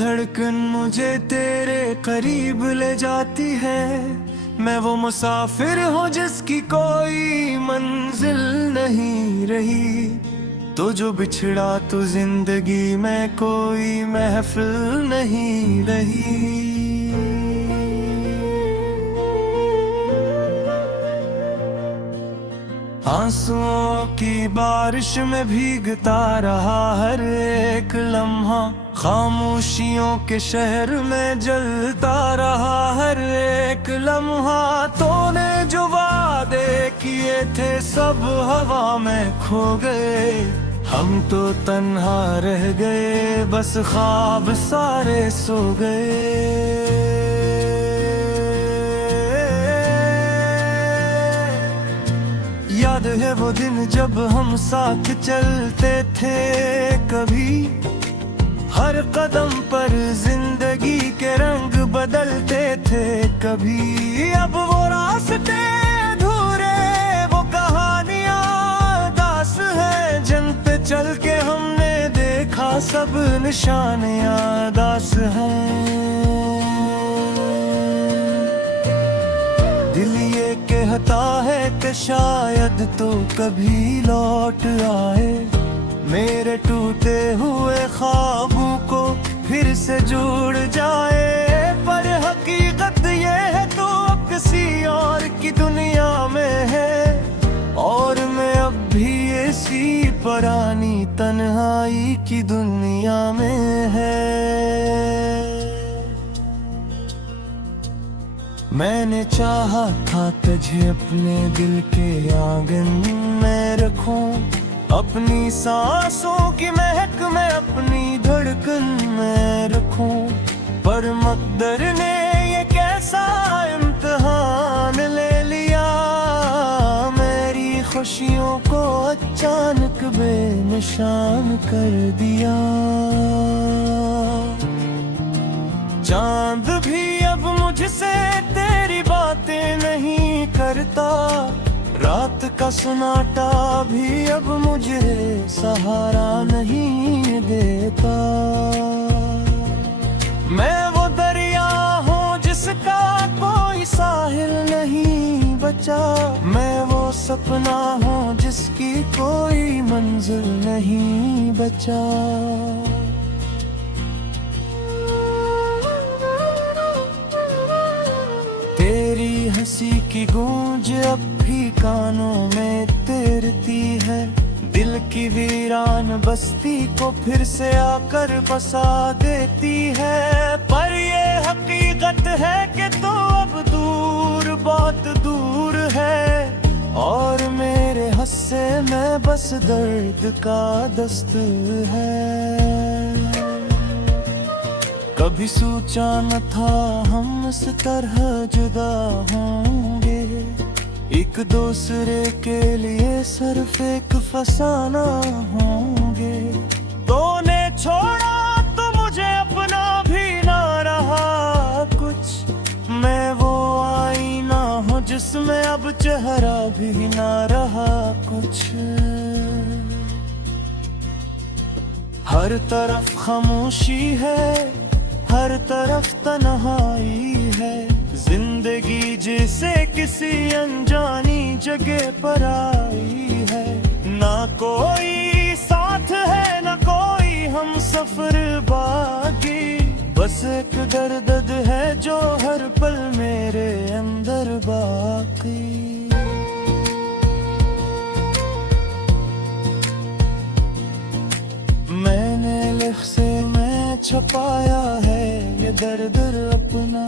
धड़कन मुझे तेरे करीब ले जाती है। मैं वो मुसाफिर हूँ जिसकी कोई मंजिल नहीं रही। तो जो बिछड़ा तो जिंदगी में कोई महफिल नहीं रही। आंसुओं की बारिश में भीगता रहा हर एक लम्हा। खामोशियों के शहर में जलता रहा हर एक लम्हा। तूने जो वादे किए थे सब हवा में खो गए। हम तो तन्हा रह गए, बस ख्वाब सारे सो गए। याद है वो दिन जब हम साथ चलते थे कभी। हर कदम पर जिंदगी के रंग बदलते थे कभी। अब वो रास्ते अधूरे, वो कहानियां दास है। जिन पे चल के हमने देखा सब निशानियां दास हैं। दिल ये कहता है कि शायद तो कभी लौट आए। मेरे टूटे हुए ख्वाबों को फिर से जुड़ जाए। पर हकीकत ये है तो किसी और की दुनिया में है। और मैं अब भी ऐसी पुरानी तन्हाई की दुनिया में है। मैंने चाहा था तुझे अपने दिल के आंगन में रखूं। अपनी सांसों की महक में अपनी धड़कन में रखूं। पर मकदर ने ये कैसा इम्तिहान ले लिया। मेरी खुशियों को अचानक बेनिशान कर दिया। चांद भी अब मुझसे तेरी बातें नहीं करता। रात का सन्नाटा भी अब मुझे सहारा नहीं देता। मैं वो दरिया हूँ जिसका कोई साहिल नहीं बचा। मैं वो सपना हूँ जिसकी कोई मंजिल नहीं बचा। तेरी हंसी की गूंज अब भी कानों में तैरती है। दिल की वीरान बस्ती को फिर से आकर बसा देती है। पर ये हकीकत है कि तो अब दूर, बहुत दूर है। और मेरे हिस्से में बस दर्द का दस्त है। कभी सोचा न था हम इस तरह जुदा होंगे। एक दूसरे के लिए सिर्फ एक फसाना होंगे। तूने छोड़ा तो मुझे अपना भी ना रहा कुछ। मैं वो आईना हूँ जिसमें अब चेहरा भी ना रहा कुछ। हर तरफ खामोशी है, हर तरफ तन्हाई है। जिंदगी जैसे किसी अनजानी जगह पर आई है। ना कोई साथ है ना कोई हम सफर बाकी। बस एक दर्द है जो हर पल मेरे अंदर बाकी। मैंने लिख से छपाया है ये दर्द अपना।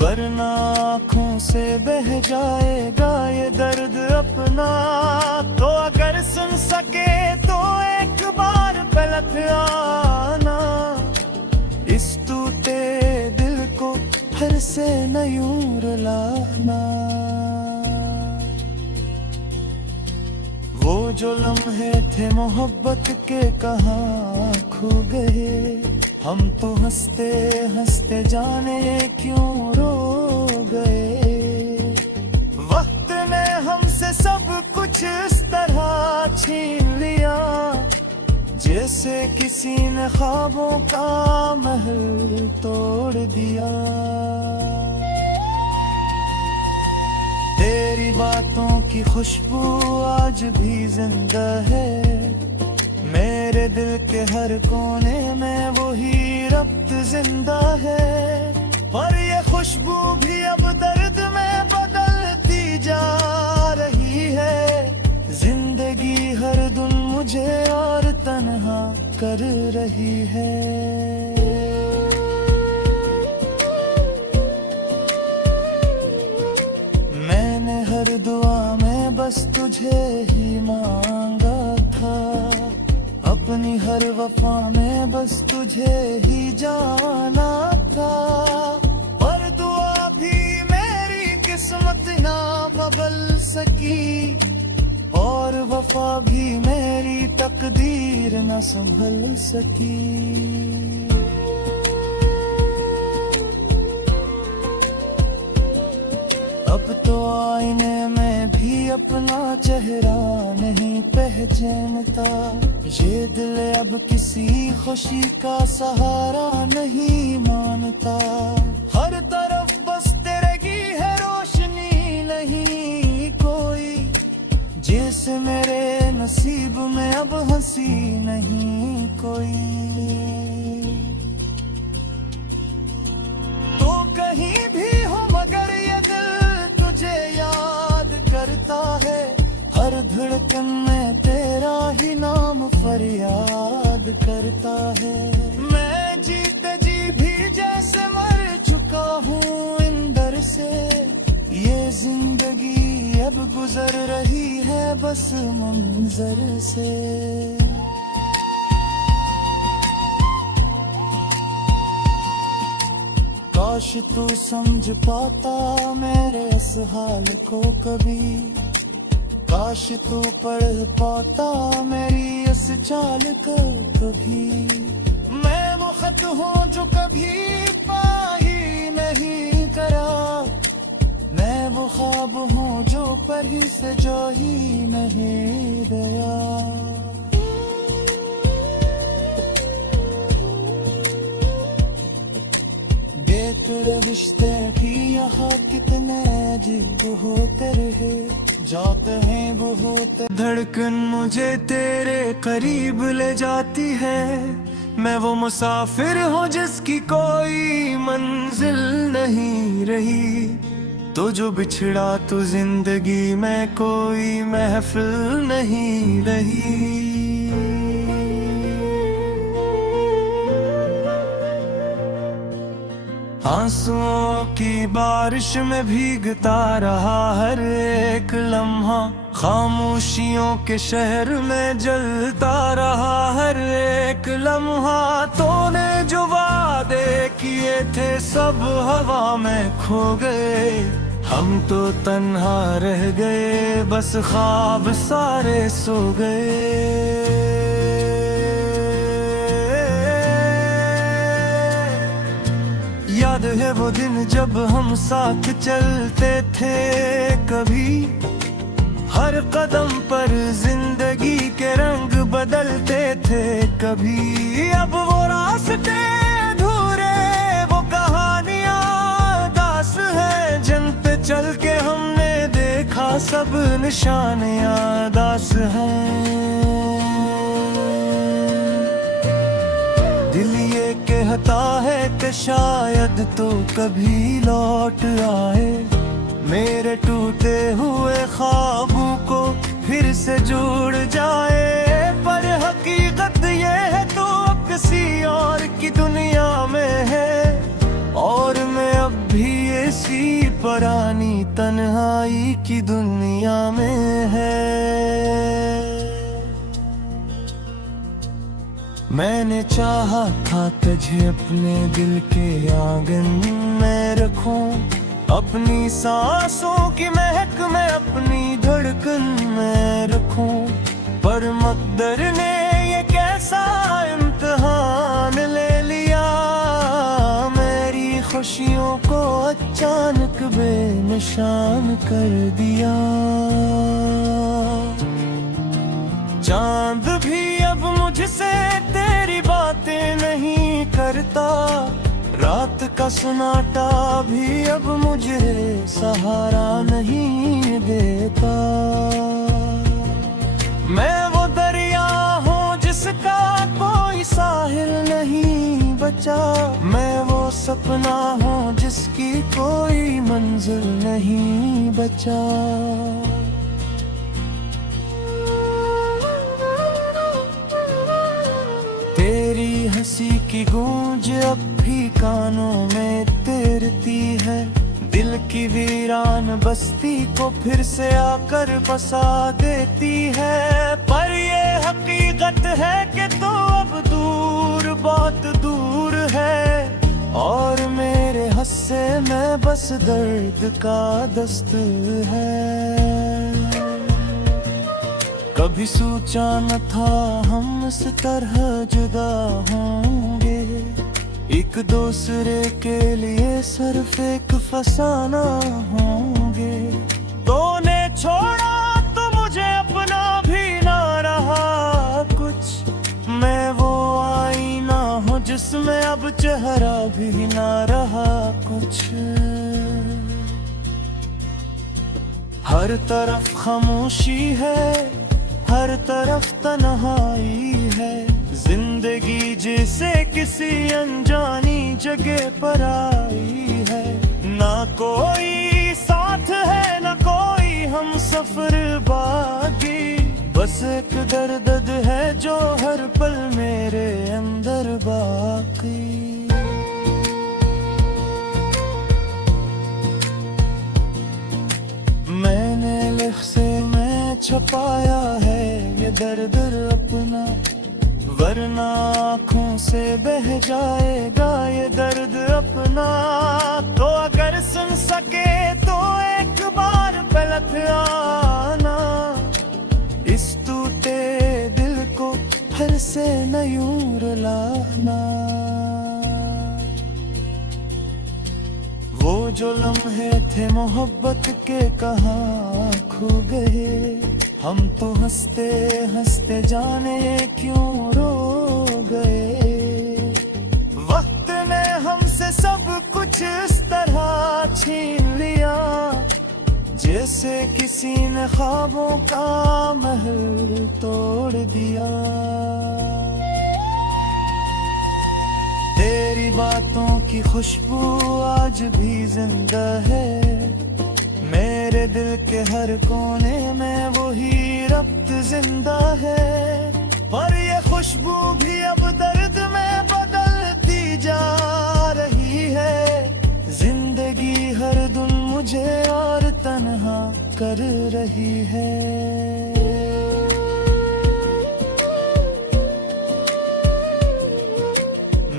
वरना आँखों से बह जाएगा ये दर्द अपना। तो अगर सुन सके तो एक बार पलट आना। इस टूटे दिल को फिर से नयूर लाना। वो जो लम्हे थे मोहब्बत के कहाँ खो गए। हम तो हंसते हंसते जाने क्यों रो गए। वक्त ने हमसे सब कुछ इस तरह छीन लिया। जैसे किसी ने ख्वाबों का महल दिया। तेरी बातों की खुशबू आज भी जिंदा है, मेरे दिल के हर कोने में वही रब्त जिंदा है। पर ये खुशबू भी अब दर्द में बदलती जा रही है। जिंदगी हर दिन मुझे और तन्हा कर रही है। मैंने हर दुआ में बस तुझे ही मांगा था, अपनी हर वफा में बस तुझे ही जाना था। पर दुआ भी मेरी किस्मत ना बदल सकी, और वफा भी मेरी तकदीर न संभल सकी। अब तो आईने में भी अपना चेहरा नहीं पहचानता, ये दिल अब किसी खुशी का सहारा नहीं मानता। हर तरफ बस तेरे की है रोशनी, नहीं कोई जैसे मेरे नसीब में अब हंसी नहीं कोई। तो कहीं भी हो मगर ये दिल तुझे याद करता है, हर धड़कन में तेरा ही नाम फरियाद करता है। मैं जीते जी भी जैसे मर चुका हूँ इंदर से, ये जिंदगी अब गुजर रही है बस मंजर से। काश तू समझ पाता मेरे इस हाल को कभी, काश तू पढ़ पाता मेरी इस चाल को कभी। मैं वो खत हूँ जो कभी पा ही नहीं करा, मैं वो ख्वाब हूँ जो परी से जो ही नहीं गया। बेतुर रिश्ते भी यहाँ कितने अजीब होते रहे, जाते हैं वो होते। धड़कन मुझे तेरे करीब ले जाती है, मैं वो मुसाफिर हूँ जिसकी कोई मंजिल नहीं रही। तो जो बिछड़ा तो जिंदगी में कोई महफिल नहीं रही। आंसुओं की बारिश में भीगता रहा हर एक लम्हा, खामोशियों के शहर में जलता रहा हर एक लम्हा। तूने जो वादे किए थे सब हवा में खो गए, हम तो तन्हा रह गए बस ख्वाब सारे सो गए। याद है वो दिन जब हम साथ चलते थे कभी, हर कदम पर जिंदगी के रंग बदलते थे कभी। अब वो रास्ते अधूरे, वो कहानियां दास है, जिन पे चल के हमने देखा सब निशानियां दास हैं। दिल ये कहता है कि शायद तो कभी लौट आए, मेरे टूटे हुए ख्वाबों को फिर से जुड़ जाए। पर हकीकत ये है तो किसी और की दुनिया में है, और मैं अब भी ऐसी पुरानी तन्हाई की दुनिया में है। मैंने चाहा था तुझे अपने दिल के आंगन में रखूं, अपनी सांसों की महक में अपनी धड़कन में रखूं। पर मकदर ने ये कैसा इम्तिहान ले लिया, मेरी खुशियों को अचानक बेनिशान कर दिया। चांद भी अब मुझसे तेरी बातें नहीं करता, रात का सन्नाटा भी अब मुझे सहारा नहीं देता। मैं वो दरिया हूँ जिसका कोई साहिल नहीं बचा, मैं वो सपना हूँ जिसकी कोई मंजिल नहीं बचा। तेरी हंसी की गूंज अब भी कानों में तैरती है, दिल की वीरान बस्ती को फिर से आकर बसा देती है। पर ये हकीकत है कि तो अब दूर बहुत दूर है, और मेरे हस्से में बस दर्द का दस्त है। कभी सोचा न था हम इस तरह जुदा होंगे, एक दूसरे के लिए सिर्फ एक फसाना होंगे। तूने छोड़ा तो मुझे अपना भी ना रहा कुछ, मैं वो आईना हूँ जिसमें अब चेहरा भी ना रहा कुछ। हर तरफ खामोशी है, हर तरफ तन्हाई है, जिंदगी जैसे किसी अनजानी जगह पर आई है। ना कोई साथ है ना कोई हम सफर बाकी, बस एक दर्द है जो हर पल मेरे अंदर बाकी। मैंने लिख से मैं छुपाया है ये दर्द अपना, वरना आँखों से बह जाएगा ये दर्द अपना। तो अगर सुन सके तो एक बार पलट आना, इस टूटे दिल को फिर से न यूं रुलाना। वो जो लम्हे थे मोहब्बत के कहाँ खो गए, हम तो हंसते हंसते जाने क्यों रो गए। वक्त ने हमसे सब कुछ इस तरह छीन लिया, जैसे किसी ने ख्वाबों का महल तोड़ दिया। तेरी बातों की खुशबू आज भी जिंदा है, मेरे दिल के हर कोने में वही रब्त जिंदा है। पर ये खुशबू भी अब दर्द में बदलती जा रही है, जिंदगी हर दिन मुझे और तन्हा कर रही है।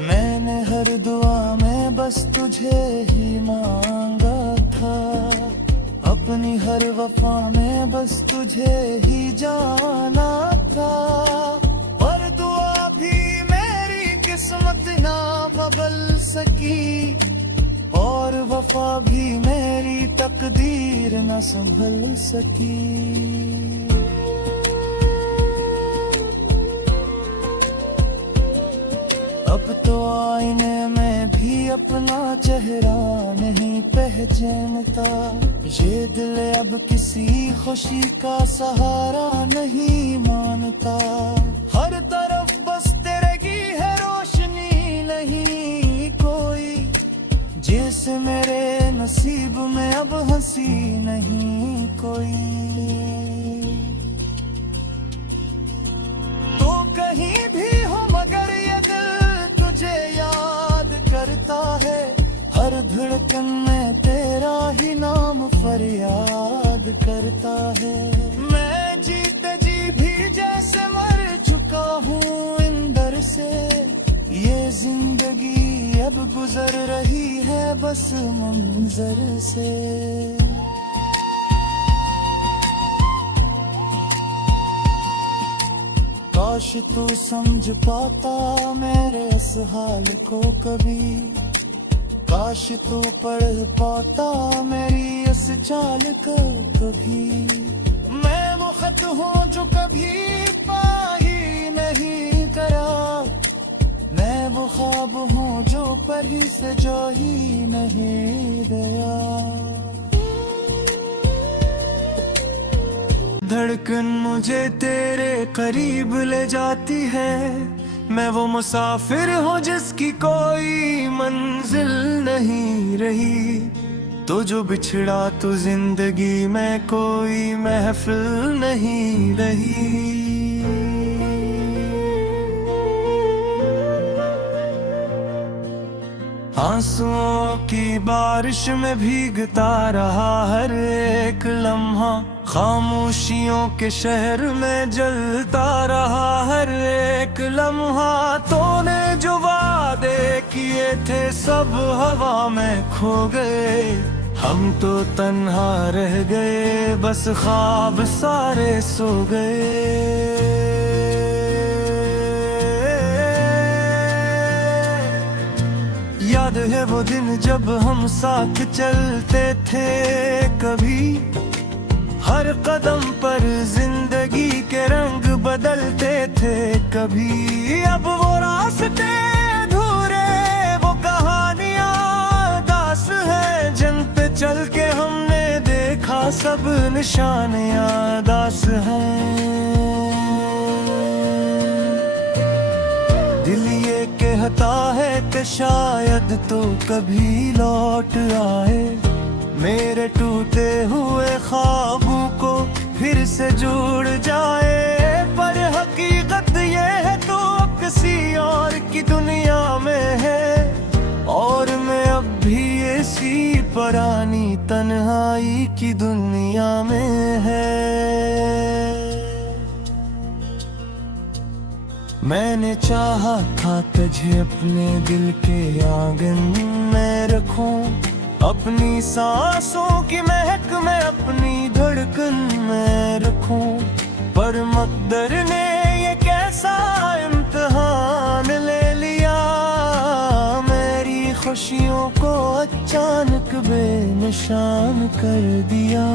मैंने हर दुआ में बस तुझे ही मांगा था, अपनी हर वफा में बस तुझे ही जाना था। पर दुआ भी मेरी किस्मत ना बदल सकी, और वफा भी मेरी तकदीर न संभल सकी। अब तो आईने में भी अपना चेहरा नहीं पहचानता, ये दिल अब किसी खुशी का सहारा नहीं मानता। हर तरफ बस तेरे की है रोशनी नहीं कोई, जैसे मेरे नसीब में अब हंसी नहीं कोई। तो कहीं भी हो मगर ये दिल तुझे याद करता है, हर धड़कन में तेरा ही नाम फरियाद करता है। मैं जीते जी भी जैसे मर चुका हूँ इंदर से, ये जिंदगी अब गुजर रही है बस मंजर से। काश तू समझ पाता मेरे इस हाल को कभी, काश तू पढ़ पाता मेरी इस चाल को कभी। मैं वो खत हूँ जो कभी पा ही नहीं करा, मैं वो ख्वाब हूँ जो परी से जो ही नहीं गया। धड़कन मुझे तेरे करीब ले जाती है, मैं वो मुसाफिर हूँ जिसकी कोई मंजिल नहीं रही। तो जो बिछड़ा तो जिंदगी में कोई महफिल नहीं रही। आंसुओं की बारिश में भीगता रहा हर एक लम्हा, खामोशियों के शहर में जलता रहा हर एक लम्हा। तूने जो वादे किए थे सब हवा में खो गए, हम तो तन्हा रह गए, बस ख्वाब सारे सो गए। याद है वो दिन जब हम साथ चलते थे, कभी हर कदम पर जिंदगी के रंग बदलते थे कभी। अब वो रास्ते अधूरे, वो कहानियां दास है, जिन पे चल के हमने देखा सब निशानियां दास हैं। दिल ये कहता है कि शायद तो कभी लौट आए, मेरे टूटे हुए ख्वाबों को फिर से जुड़ जाए। पर हकीकत ये है तो किसी और की दुनिया में है, और मैं अब भी इसी पुरानी तन्हाई की दुनिया में है। मैंने चाहा था तुझे अपने दिल के आंगन में रखूं, अपनी सांसों की महक में अपनी धड़कन में रखूं। पर मकदर ने ये कैसा इम्तिहान ले लिया, मेरी खुशियों को अचानक बेनिशान कर दिया।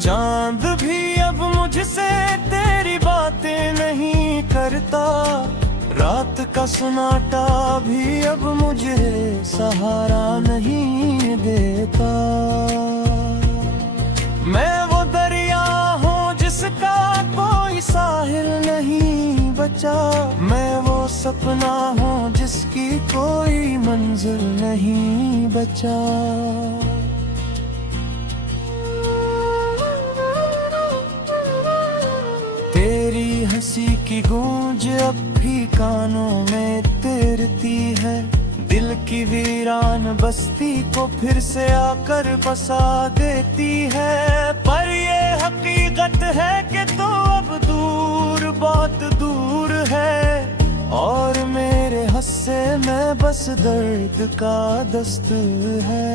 चांद भी अब मुझसे तेरी बातें नहीं करता, रात का सन्नाटा भी अब मुझे सहारा नहीं देता। मैं वो दरिया हूँ जिसका कोई साहिल नहीं बचा, मैं वो सपना हूँ जिसकी कोई मंजिल नहीं बचा। तेरी हंसी की गूंज अब भी कानों में तैरती है, दिल की वीरान बस्ती को फिर से आकर बसा देती है। पर ये हकीकत है कि तो अब दूर बहुत दूर है, और मेरे हिस्से में बस दर्द का दस्त है।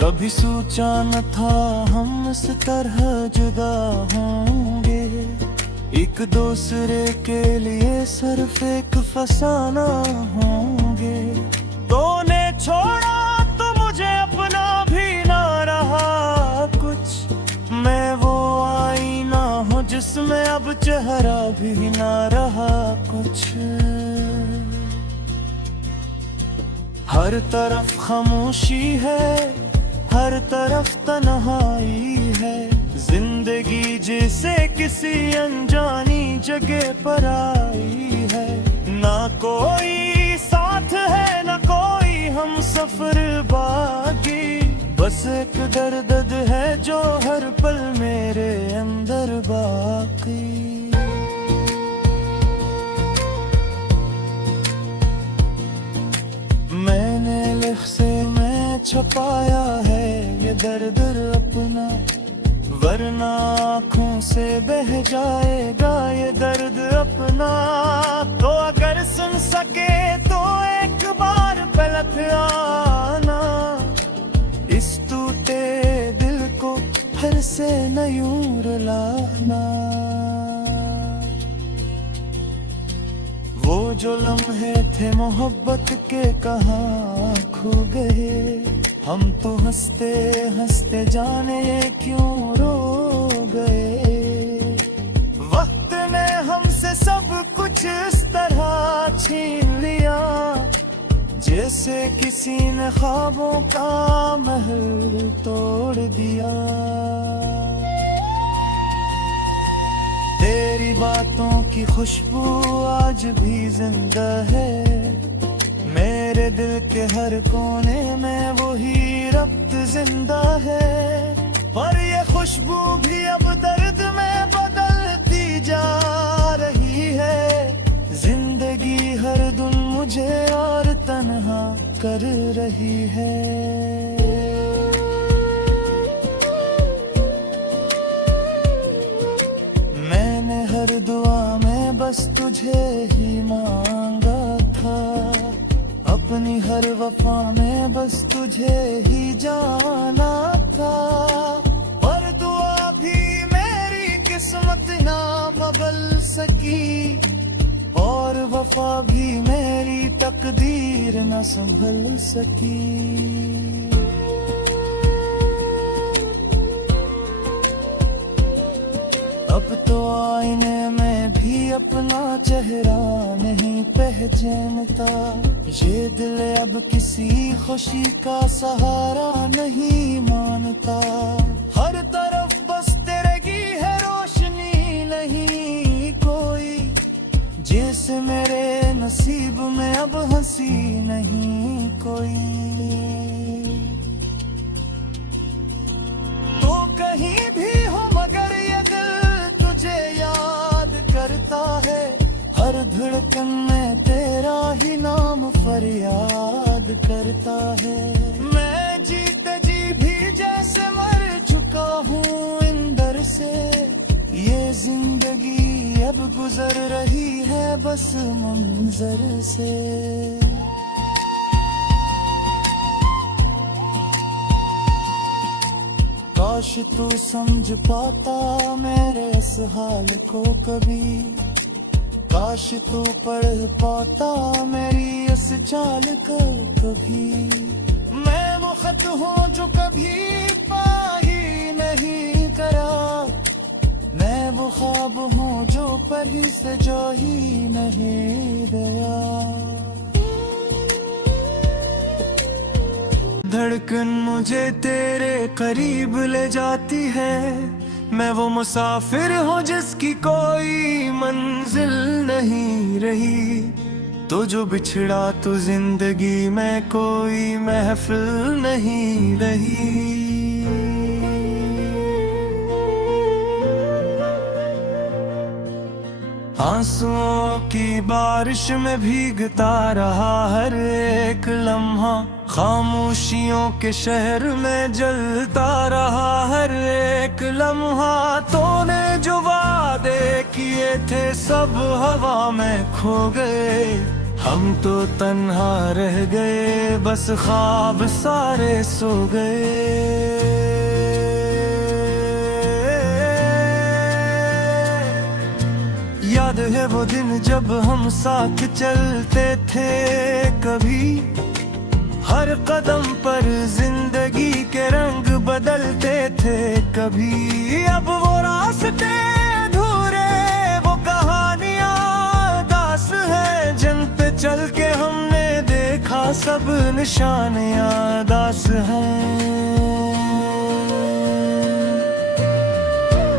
कभी सोचा न था हम इस तरह जुदा होंगे, एक दूसरे के लिए सिर्फ एक फसाना होंगे। तूने छोड़ा तो मुझे अपना भी ना रहा कुछ, मैं वो आईना हूँ जिसमें अब चेहरा भी ना रहा कुछ। हर तरफ खामोशी है, हर तरफ तन्हाई है, जिंदगी जैसे किसी अनजानी जगह पर आई है। ना कोई साथ है ना कोई हम सफर बाकी, बस एक दर्द है जो हर पल मेरे अंदर बाकी। मैंने लिख से मैं छुपाया है ये दर्द अपना, वरना आँखों से बह जाएगा ये दर्द अपना। तो अगर सुन सके तो एक बार पलट आना, इस टूटे दिल को फिर से नयूर लाना। वो जो लम्हे थे मोहब्बत के कहाँ खो गए, हम तो हंसते हंसते जाने क्यों रो गए। कुछ इस तरह छीन लिया जैसे किसी ने ख्वाबों का महल तोड़ दिया। तेरी बातों की खुशबू आज भी जिंदा है, मेरे दिल के हर कोने में वही रब्त जिंदा है। पर ये खुशबू भी अब दर्द में बदलती जा रही है। जिंदगी हर दिन मुझे और तन्हा कर रही है। मैंने हर दुआ में बस तुझे ही मांगा था, अपनी हर वफा में बस तुझे ही जाना था। पर दुआ भी मेरी किस्मत ना बदल सकी, और वफा भी मेरी तकदीर न संभल सकी। अब तो आईने में भी अपना चेहरा नहीं पहचानता, ये दिल अब किसी खुशी का सहारा नहीं मानता। हर तरफ बस तेरे की है रोशनी, नहीं कोई जैसे मेरे नसीब में अब हंसी नहीं कोई। तो कहीं भी हो मगर ये दिल तुझे याद करता है, हर धड़कन में तेरा ही नाम फरियाद करता है। मैं जीते जी भी जैसे मर चुका हूँ इंदर से, ये जिंदगी अब गुजर रही है बस मंजर से। काश तू समझ पाता मेरे इस हाल को कभी, काश तू पढ़ पाता मेरी इस चाल को कभी। मैं वो खत हूँ जो कभी पा ही नहीं करा, मैं वो ख्वाब हूँ जो परी से जो ही नहीं गया। धड़कन मुझे तेरे करीब ले जाती है, मैं वो मुसाफिर हूँ जिसकी कोई मंजिल नहीं रही। तो जो बिछड़ा तो जिंदगी में कोई महफिल नहीं रही। आंसुओं की बारिश में भीगता रहा हर एक लम्हा, खामोशियों के शहर में जलता रहा हर एक लम्हा। तूने जो वादे किए थे सब हवा में खो गए, हम तो तन्हा रह गए बस ख्वाब सारे सो गए। याद है वो दिन जब हम साथ चलते थे कभी, हर कदम पर जिंदगी के रंग बदलते थे कभी। अब वो रास्ते अधूरे, वो कहानियां दास है, जिन पे चल के हमने देखा सब निशानियां दास हैं।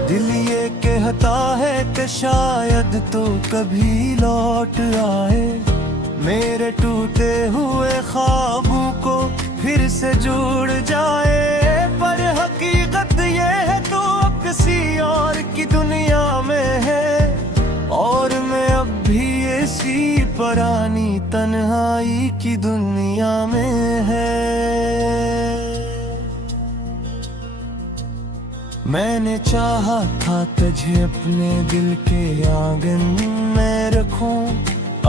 दिल ये कहता है कि शायद तो कभी लौट आए, मेरे टूटे हुए ख्वाबों को फिर से जुड़ जाए। पर हकीकत ये है तो किसी और की दुनिया में है, और मैं अब भी ऐसी पुरानी तन्हाई की दुनिया में है। मैंने चाहा था तुझे अपने दिल के आंगन में रखूं,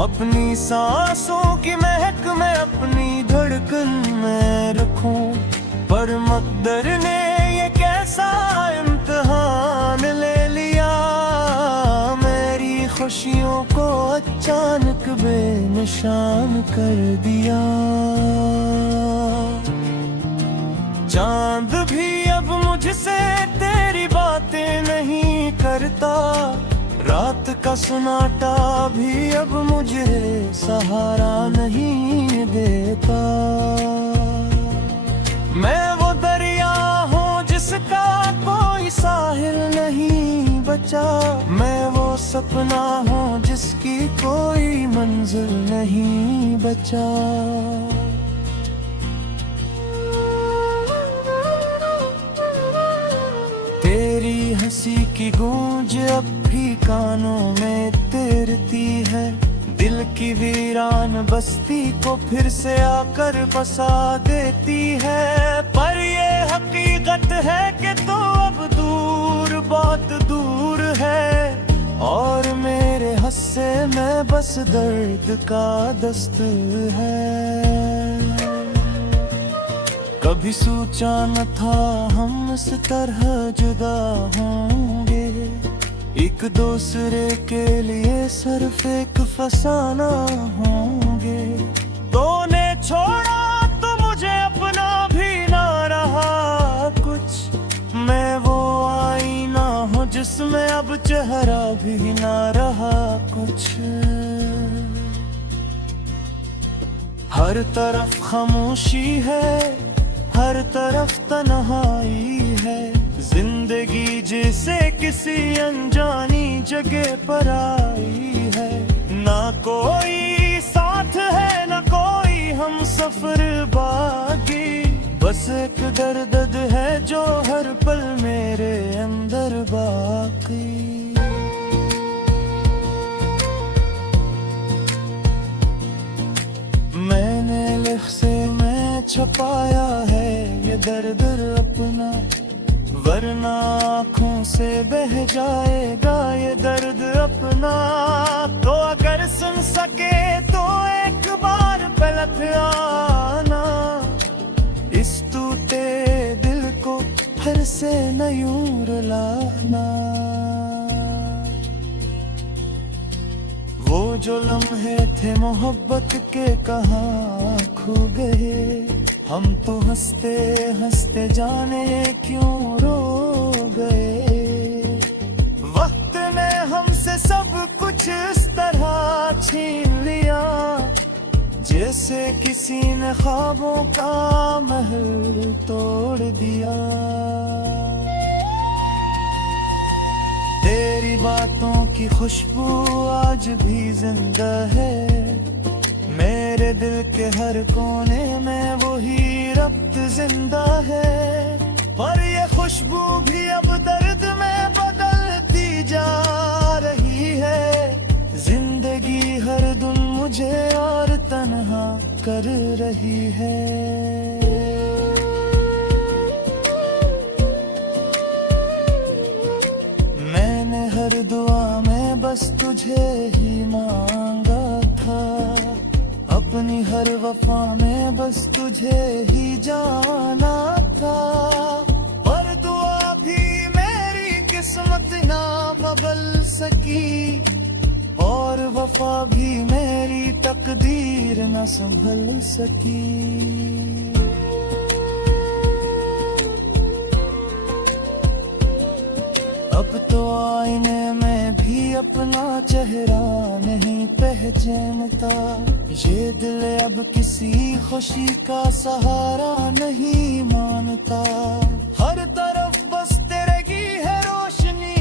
अपनी सांसों की महक में अपनी धड़कन में रखूं। पर मकदर ने ये कैसा इम्तिहान ले लिया, मेरी खुशियों को अचानक बेनिशान कर दिया। चांद भी अब मुझसे तेरी बातें नहीं करता, रात का सन्नाटा भी अब मुझे सहारा नहीं देता। मैं वो दरिया हूँ जिसका कोई साहिल नहीं बचा, मैं वो सपना हूँ जिसकी कोई मंजिल नहीं बचा। तेरी हंसी की गूंज अब भी कानों में तैरती है, दिल की वीरान बस्ती को फिर से आकर बसा देती है। पर ये हकीकत है कि तू अब दूर, बहुत दूर है, और मेरे हिस्से में बस दर्द का दस्त है। कभी सोचा न था हम इस तरह जुदा होंगे, एक दूसरे के लिए सिर्फ एक फसाना होंगे। तूने छोड़ा तो मुझे अपना भी ना रहा कुछ, मैं वो आईना हूँ जिसमें अब चेहरा भी ना रहा कुछ। हर तरफ खामोशी है, हर तरफ तन्हाई है, जिंदगी जैसे किसी अनजानी जगह पर आई है। ना कोई साथ है ना कोई हम सफर बाकी, बस एक दर्द है जो हर पल मेरे अंदर बाकी। मैंने लिख से मैं छुपाया है ये दर्द अपना, वरना आँखों से बह जाएगा ये दर्द अपना। तो अगर सुन सके तो एक बार पलट आना, इस टूटे दिल को फिर से नयूर लाना। वो जो लम्हे थे मोहब्बत के कहाँ खो गए, हम तो हंसते हंसते जाने क्यों रो गए। वक्त ने हमसे सब कुछ इस तरह छीन लिया, जैसे किसी ने ख्वाबों का महल तोड़ दिया। तेरी बातों की खुशबू आज भी जिंदा है, मेरे दिल के हर कोने में वही रब्त जिंदा है। पर ये खुशबू भी अब दर्द में बदलती जा रही है, जिंदगी हर दिन मुझे और तन्हा कर रही है। मैंने हर दुआ में बस तुझे ही मांगा था, अपनी हर वफा में बस तुझे ही जाना था। पर दुआ भी मेरी किस्मत ना बदल सकी, और वफा भी मेरी तकदीर न संभल सकी। अब तो आईने में भी अपना चेहरा नहीं पहचानता, ये दिल अब किसी खुशी का सहारा नहीं मानता। हर तरफ बस तेरे की है रोशनी,